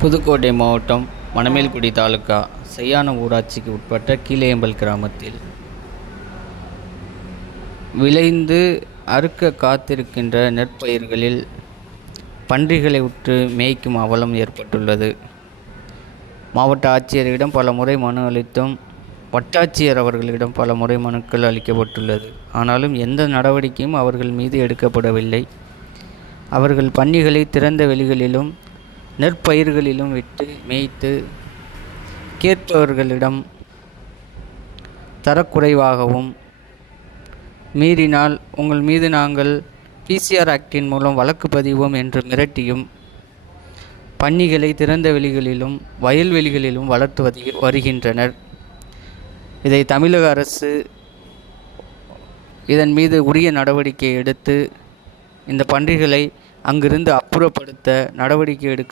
புதுக்கோட்டை மாவட்டம் மணமேல்குடி தாலுகா செய்யானம் ஊராட்சிக்கு உட்பட்ட கீழேயம்பல் கிராமத்தில் விளைந்து அறுக்க காத்திருக்கின்ற நெற்பயிர்களில் பன்றிகளை உற்று மேய்க்கும் அவலம் ஏற்பட்டுள்ளது. மாவட்ட ஆட்சியரிடம் பல முறை மனு அளித்தும் வட்டாட்சியர் அவர்களிடம் பல முறை மனுக்கள் அளிக்கப்பட்டுள்ளது. ஆனாலும் எந்த நடவடிக்கையும் அவர்கள் மீது எடுக்கப்படவில்லை. அவர்கள் பன்னிகளை திறந்த வெளிகளிலும் நெற்பயிர்களிலும் விட்டு மேய்த்து கேட்பவர்களிடம் தரக்குறைவாகவும், மீறினால் உங்கள் மீது நாங்கள் பிசிஆர் ஆக்டின் மூலம் வழக்கு பதிவோம் என்று மிரட்டியும் பன்னிகளை திறந்த வெளிகளிலும் வயல்வெளிகளிலும் வளர்த்து வருகின்றனர். இதை தமிழக அரசு இதன் மீது உரிய நடவடிக்கை எடுத்து இந்த பன்றிகளை அங்கிருந்து அப்புறப்படுத்த நடவடிக்கை எடுக்க